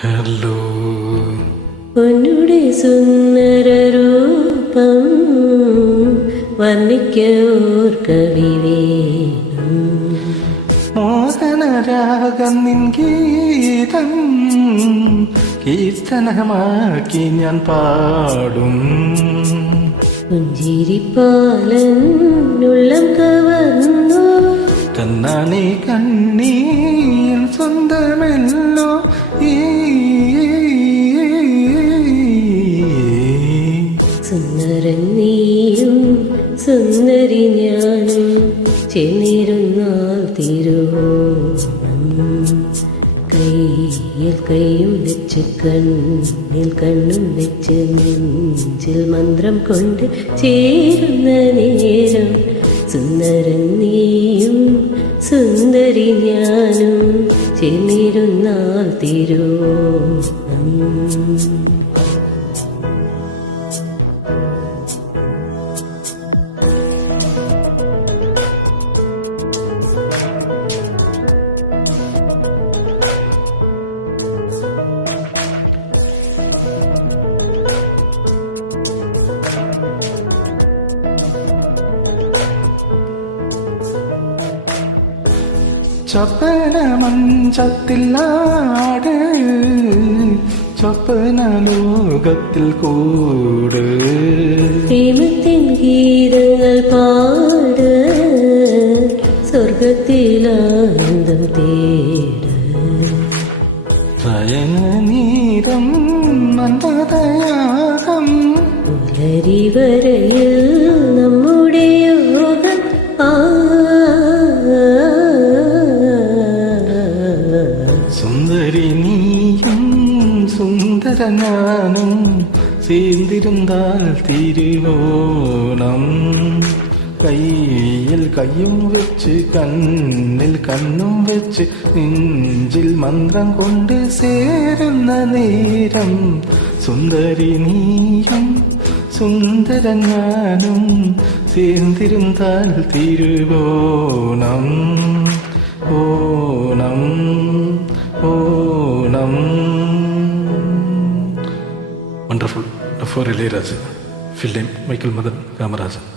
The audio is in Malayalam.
ഹലോ പൊന്നുടെ സുന്ദരരൂപം വർണ്ണിക്കോർ കവി വേണം. മോഹനരാഗം നിൻ ഗീതം കീർത്തനമാക്കി ഞാൻ പാടും. പുഞ്ചിരിപ്പാലൻ ഉള്ളം കവർന്നു തന്നാണി കണ്ണീൻ സ്വന്തമല്ലോ സുന്ദരൻ നീയും സുന്ദരി ഞാനും ചേർന്നിരുന്നാൽ തിരുവോണം. കയ്യിൽ കൈയും വെച്ച് കണ്ണിൽ കണ്ണും വെച്ച് നെഞ്ചിൽ മന്ത്രം കൊണ്ട് ചേരുന്ന നേരം സുന്ദരൻ നീയും സുന്ദരി ഞാനും ചേർന്നിരുന്നാൽ തിരുവോണം. സ്വപ്ന മഞ്ചത്തിൽ ആട്, സ്വപ്ന ലോകത്തിൽ കൂട്. പ്രേമത്തിൻ ഗീതങ്ങൾ പാട്, സ്വർഗത്തിലാനന്ദം തേട്. നയനനീരം മന്ദതയാകം പുലരി വരയിൽ നമ്മുടെ യോഗം. സുന്ദരി നീയും സുന്ദര ഞാനും ചേർന്നിരുന്നാൽ തിരുവോണം. കയ്യിൽ കയ്യും വെച്ച് കണ്ണിൽ കണ്ണും വെച്ച് നെഞ്ചിൽ മന്ത്രം കൊണ്ട് ചേരുന്ന നേരം സുന്ദരി നീയും സുന്ദര ഞാനും ചേർന്നിരുന്നാൽ Thiruvonam. Onam Onam. Wonderful. For Ilayaraja. Film Michael Madan Ramarajan.